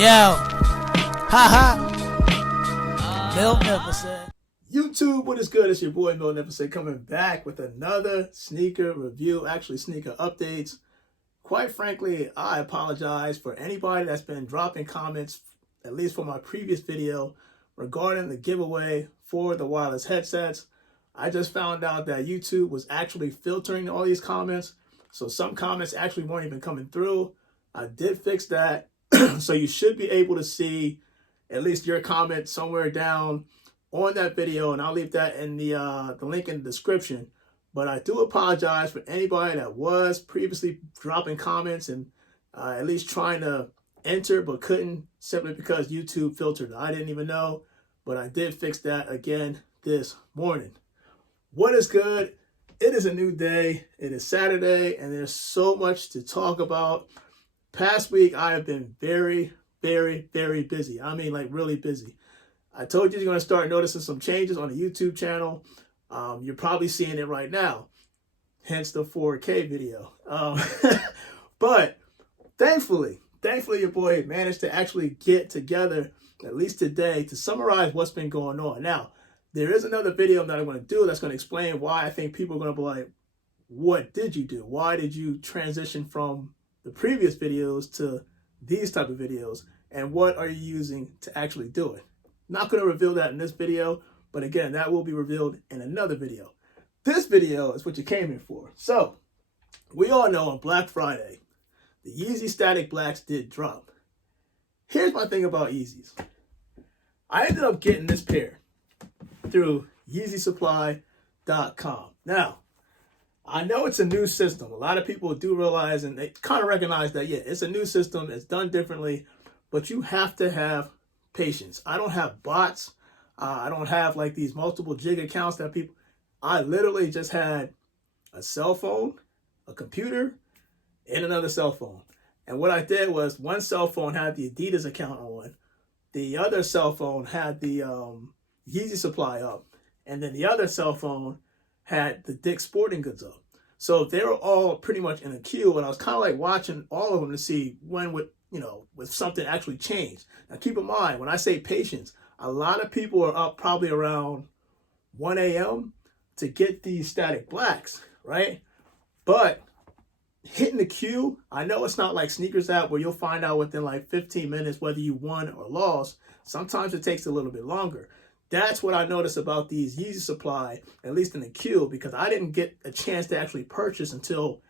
Yo, haha. Bill never said. YouTube, what is good? It's your boy Bill Never Said coming back with another sneaker review, actually sneaker updates. Quite frankly, I apologize for anybody that's been dropping comments, at least for my previous video, regarding the giveaway for the wireless headsets. I just found out that YouTube was actually filtering all these comments, so some comments actually weren't even coming through. I did fix that, so you should be able to see at least your comment somewhere down on that video, and I'll leave that in the link in the description. But I do apologize for anybody that was previously dropping comments and at least trying to enter but couldn't, simply because YouTube filtered. I didn't even know, but I did fix that again this morning. What is good? It is a new day. It is Saturday, and there's so much to talk about. Past week, I have been very, very, very busy. I mean, like really busy. I told you you're going to start noticing some changes on the YouTube channel. You're probably seeing it right now, hence the 4K video. But thankfully, your boy managed to actually get together, at least today, to summarize what's been going on. Now, there is another video that I'm going to do that's going to explain why I think people are going to be like, what did you do? Why did you transition from the previous videos to these type of videos? And what are you using to actually do it? Not going to reveal that in this video, but again, that will be revealed in another video. This video is what you came here for. So, we all know on Black Friday, the Yeezy Static Blacks did drop. Here's my thing about Yeezys. I ended up getting this pair through YeezySupply.com. Now, I know it's a new system. A lot of people do realize, and they kind of recognize that, yeah, it's a new system. It's done differently, but you have to have patience. I don't have bots. I don't have like these multiple jig accounts that people. I literally just had a cell phone, a computer, and another cell phone. And what I did was, one cell phone had the Adidas account on, the other cell phone had the Yeezy Supply up, and then the other cell phone had the Dick's Sporting Goods up. So they were all pretty much in a queue, and I was kind of like watching all of them to see when would, with something actually change. Now keep in mind, when I say patience, a lot of people are up probably around 1 a.m. to get these Static Blacks, right? But hitting the queue, I know it's not like Sneakers app where you'll find out within like 15 minutes whether you won or lost. Sometimes it takes a little bit longer. That's what I noticed about these Yeezy Supply, at least in the queue, because I didn't get a chance to actually purchase until,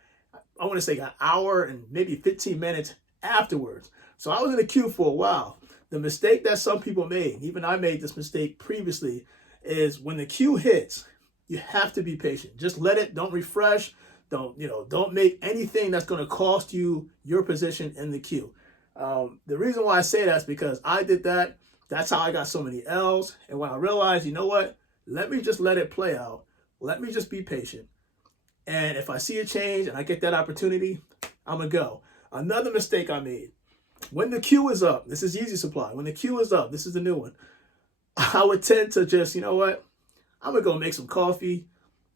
I want to say, an hour and maybe 15 minutes afterwards. So I was in the queue for a while. The mistake that some people made, even I made this mistake previously, is when the queue hits, you have to be patient. Just let it, don't refresh, don't make anything that's going to cost you your position in the queue. The reason why I say that is because I did that. That's how I got so many L's. And when I realized, you know what, let me just let it play out. Let me just be patient. And if I see a change and I get that opportunity, I'm going to go. Another mistake I made, when the queue is up, this is Yeezy Supply. When the queue is up, this is the new one. I would tend to just, you know what, I'm going to go make some coffee,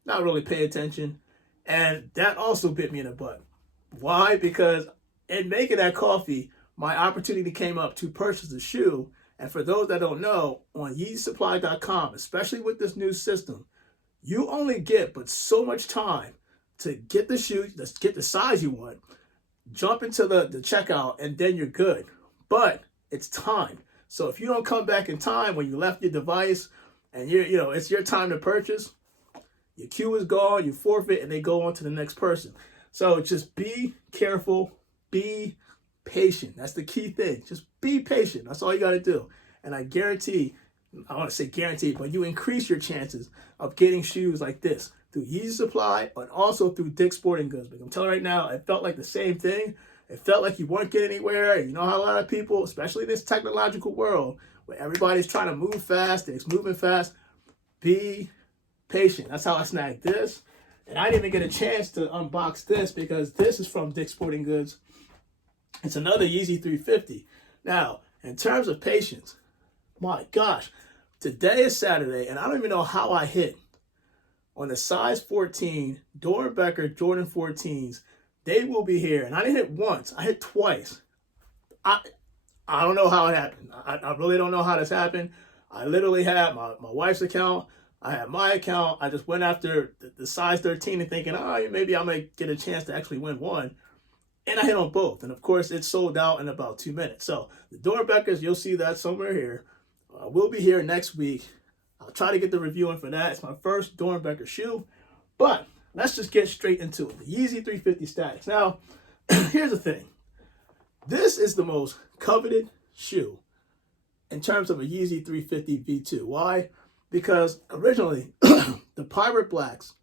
not really pay attention. And that also bit me in the butt. Why? Because in making that coffee, my opportunity came up to purchase a shoe. And for those that don't know, on YeezySupply.com, especially with this new system, you only get but so much time to get the shoe, get the size you want, jump into the checkout, and then you're good. But it's timed. So if you don't come back in time when you left your device and it's your time to purchase, your queue is gone, you forfeit, and they go on to the next person. So just be careful, be patient. That's the key thing. Just be patient. That's all you got to do. And I guarantee, I want to say guarantee, but you increase your chances of getting shoes like this through Yeezy Supply and also through Dick's Sporting Goods. But I'm telling you right now, it felt like the same thing. It felt like you weren't getting anywhere. You know how a lot of people, especially in this technological world where everybody's trying to move fast, it's moving fast, be patient. That's how I snagged this. And I didn't even get a chance to unbox this because this is from Dick's Sporting Goods. It's another Yeezy 350. Now, in terms of patience, my gosh, today is Saturday, and I don't even know how I hit on the size 14 Doernbechers Jordan 14s. They will be here, and I didn't hit once. I hit twice. I don't know how it happened. I really don't know how this happened. I literally had my wife's account. I had my account. I just went after the size 13 and thinking, oh, maybe I might get a chance to actually win one. And I hit on both. And of course, it sold out in about 2 minutes. So the Doernbechers, you'll see that somewhere here. We'll be here next week. I'll try to get the review in for that. It's my first Doernbecher shoe. But let's just get straight into it. The Yeezy 350 Statics. Now, here's the thing. This is the most coveted shoe in terms of a Yeezy 350 V2. Why? Because originally, the Pirate Blacks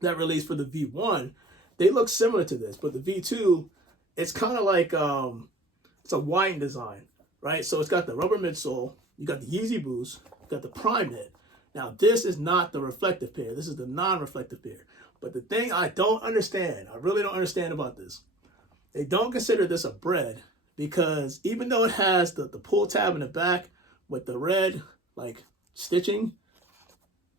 that released for the V1, they look similar to this. But the V2, it's kind of like, it's a wine design, right? So it's got the rubber midsole. You got the Yeezy Boost. You got the Prime Knit. Now, this is not the reflective pair. This is the non-reflective pair. But the thing I don't understand, I really don't understand about this, they don't consider this a bread because even though it has the pull tab in the back with the red, like, stitching,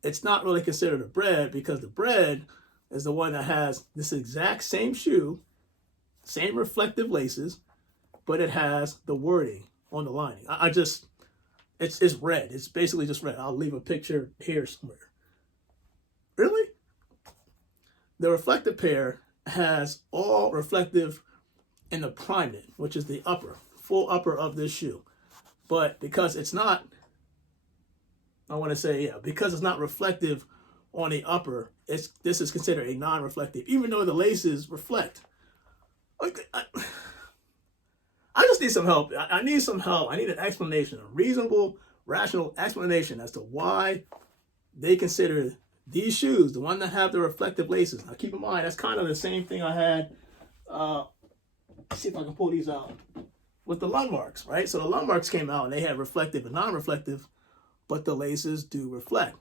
it's not really considered a bread because the bread is the one that has this exact same shoe, same reflective laces, but it has the wording on the lining. It's red. It's basically just red. I'll leave a picture here somewhere. Really? The reflective pair has all reflective in the Prime Knit, which is the upper, full upper of this shoe. But because it's not, because it's not reflective on the upper, this is considered a non-reflective, even though the laces reflect. I just need some help. I need some help. I need an explanation, a reasonable, rational explanation as to why they consider these shoes, the one that have the reflective laces. Now keep in mind, that's kind of the same thing I had, let's see if I can pull these out, with the Landmarks, right? So the Landmarks came out and they had reflective and non-reflective, but the laces do reflect.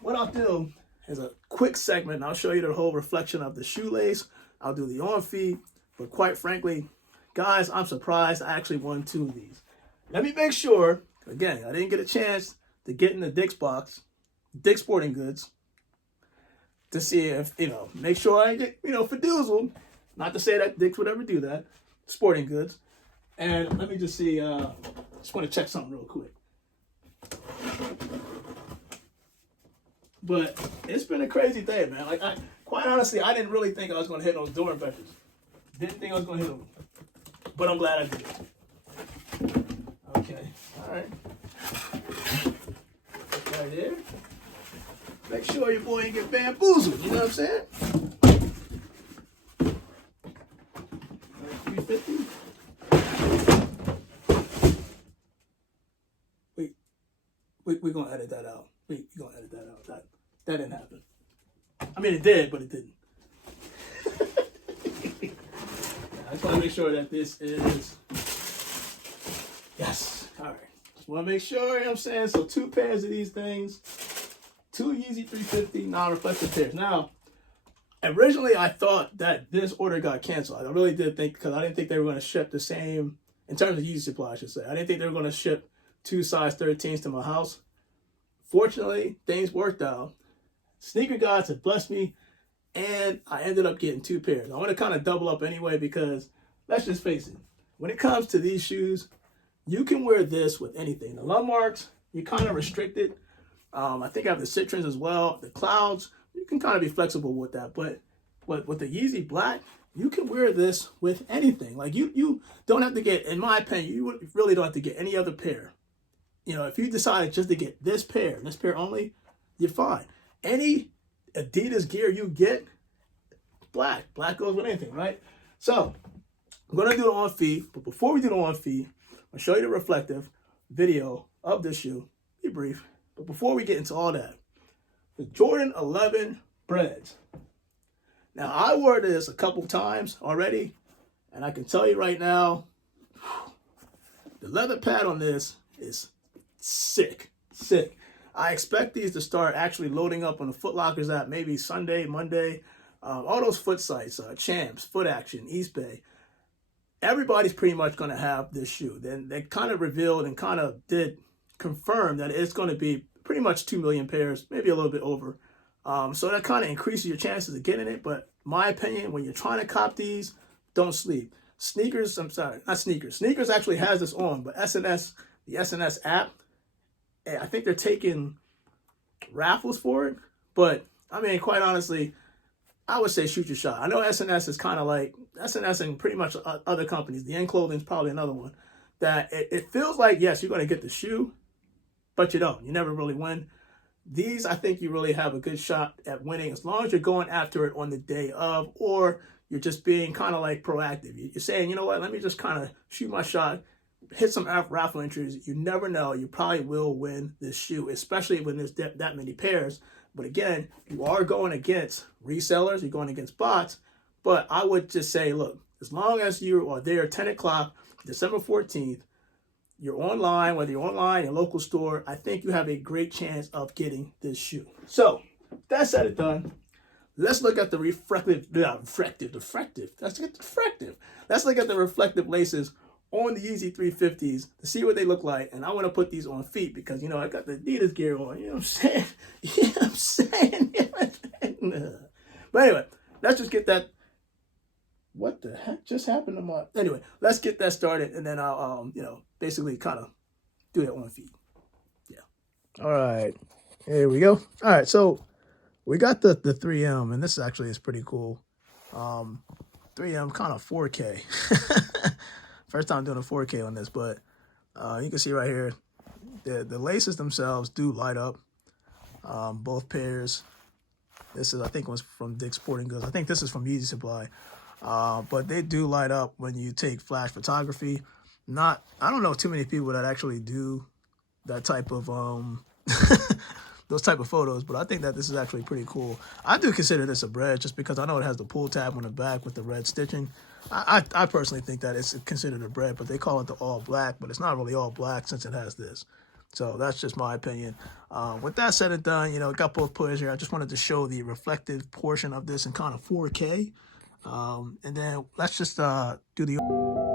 What I'll do is a quick segment, and I'll show you the whole reflection of the shoelace. I'll do the on feet, but quite frankly, guys, I'm surprised I actually won 2 of these. Let me make sure, again, I didn't get a chance to get in the Dick's box, Dick's Sporting Goods, to see if, make sure I get, fiducial. Not to say that Dick's would ever do that, Sporting Goods. And let me just see, just want to check something real quick. But it's been a crazy day, man. Like, quite honestly, I didn't really think I was going to hit those Doernbechers. Didn't think I was going to hit them. But I'm glad I did. Okay. All right. Right there. Make sure your boy ain't get bamboozled. You know what I'm saying? 350. We're going to edit that out. We're going to edit that out. That didn't happen. I mean, it did, but it didn't. I just want to make sure that this is, yes, all right. Just want to make sure, you know what I'm saying? So 2 pairs of these things, 2 Yeezy 350 non-reflective pairs. Now, originally I thought that this order got canceled. I really did think, because I didn't think they were going to ship the same, in terms of Yeezy supply, I should say. I didn't think they were going to ship 2 size 13s to my house. Fortunately, things worked out. Sneaker gods have blessed me, and I ended up getting 2 pairs. I want to kind of double up anyway because, let's just face it, when it comes to these shoes, you can wear this with anything. The Landmarks, you're kind of restricted. I think I have the Citrons as well. The Clouds, you can kind of be flexible with that. But with the Yeezy Black, you can wear this with anything. Like, you don't have to get, in my opinion, you really don't have to get any other pair. If you decide just to get this pair only, you're fine. Any Adidas gear you get, black goes with anything, right? So I'm going to do the on feet, but before we do the on feet, I'll show you the reflective video of this shoe. Be brief. But before we get into all that, the Jordan 11 Breads. Now, I wore this a couple times already, and I can tell you right now, the leather pad on this is sick. I expect these to start actually loading up on the Foot Lockers app maybe Sunday, Monday. All those foot sites, Champs, Foot Action, East Bay. Everybody's pretty much going to have this shoe. Then they kind of revealed and kind of did confirm that it's going to be pretty much 2 million pairs, maybe a little bit over. So that kind of increases your chances of getting it. But my opinion, when you're trying to cop these, don't sleep. Sneakers, I'm sorry, not Sneakers. Sneakers actually has this on, but SNS, the SNS app, I think they're taking raffles for it. But I mean, quite honestly, I would say shoot your shot. I know SNS is kind of like SNS and pretty much other companies. The End Clothing is probably another one that it feels like, yes, you're going to get the shoe, but you don't. You never really win. These, I think you really have a good shot at winning as long as you're going after it on the day of, or you're just being kind of like proactive. You're saying, you know what, let me just kind of shoot my shot, hit some raffle entries. You never know. You probably will win this shoe, especially when there's that many pairs. But again, you are going against resellers, you're going against bots. But I would just say, look, as long as you are there 10 o'clock, December 14th, you're online, whether you're online, your local store, I think you have a great chance of getting this shoe. So, that said and done, let's look at the reflective. Let's get the reflective. Let's look at the reflective laces on the Yeezy 350s to see what they look like. And I want to put these on feet because, you know, I got the Adidas gear on. You know what I'm saying? You know what I'm saying? But anyway, let's just get that. What the heck just happened to my... Anyway, let's get that started, and then I'll, you know, basically kind of do it on feet. Yeah. All right. Here we go. All right, so we got the 3M, and this actually is pretty cool. 3M kind of 4K. First time doing a 4K on this, but you can see right here, the laces themselves do light up. Both pairs. This is, I think, was from Dick's Sporting Goods. I think this is from Yeezy Supply. But they do light up when you take flash photography. I don't know too many people that actually do that type of those type of photos, but I think that this is actually pretty cool. I do consider this a bread just because I know it has the pull tab on the back with the red stitching. I personally think that it's considered a bread, but they call it the all black, but it's not really all black since it has this. So that's just my opinion. With that said and done, you know, got both pairs here. I just wanted to show the reflective portion of this in kind of 4K. And then let's just do the...